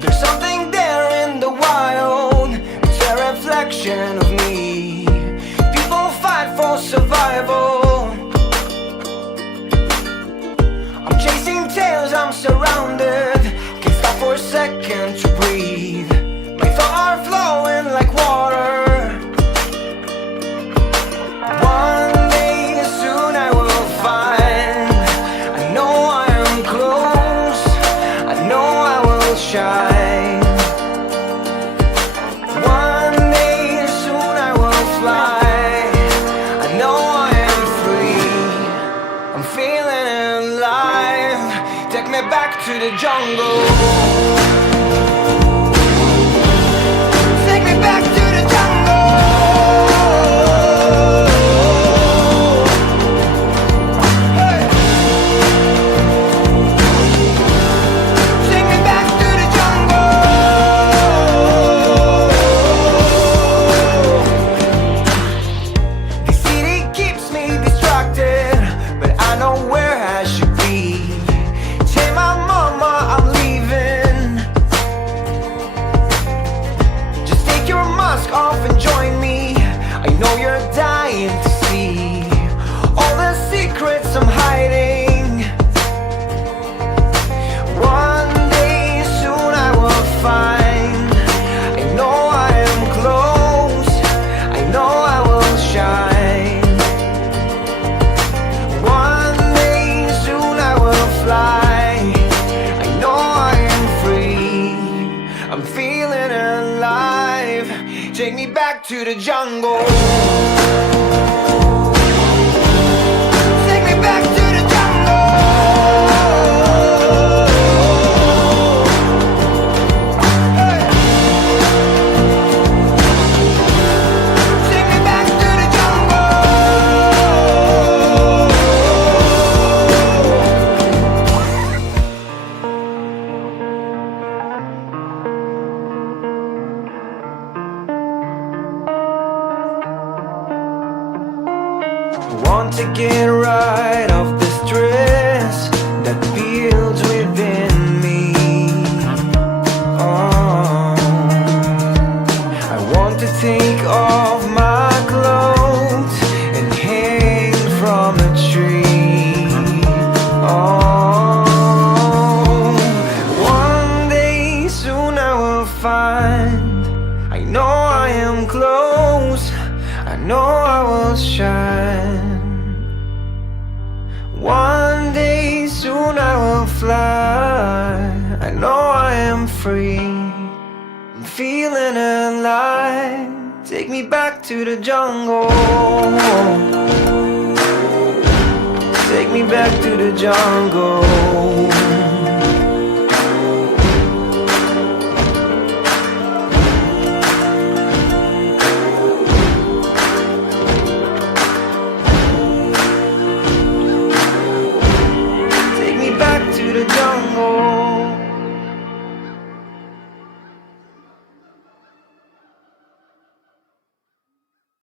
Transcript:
There's something there in the wild, it's a reflection of me. People fight for survival. I'm chasing tails, I'm surrounded, can't stop for a second to breathe. My thoughts are flowing like water. One day soon I will find, I know I am close, I know I will shine. One day soon I will fly, I know I am free, I'm feeling alive. Take me back to the jungle. Take me back to the jungle. Hey. Take me back to the jungle. The city keeps me distracted, but I know where I should be. Tell my mama I'm leaving. Just take your mask off and join me. I know you're dying to see all the secrets I'm hiding. One day soon I will find, I know I am close, I know I will shine. One day soon I will fly, I know I am free, I'm feeling alive. Take me back to the jungle. Take me back to the jungle. Hey. Take me back to the jungle. I want to get rid of the stress that builds within me. Oh, I want to take off my clothes and hang from a tree. Oh, one day soon I will find, I know I am close, I know I will shine. One day soon I will fly, I know I am free, I'm feeling alive. Take me back to the jungle. Take me back to the jungle.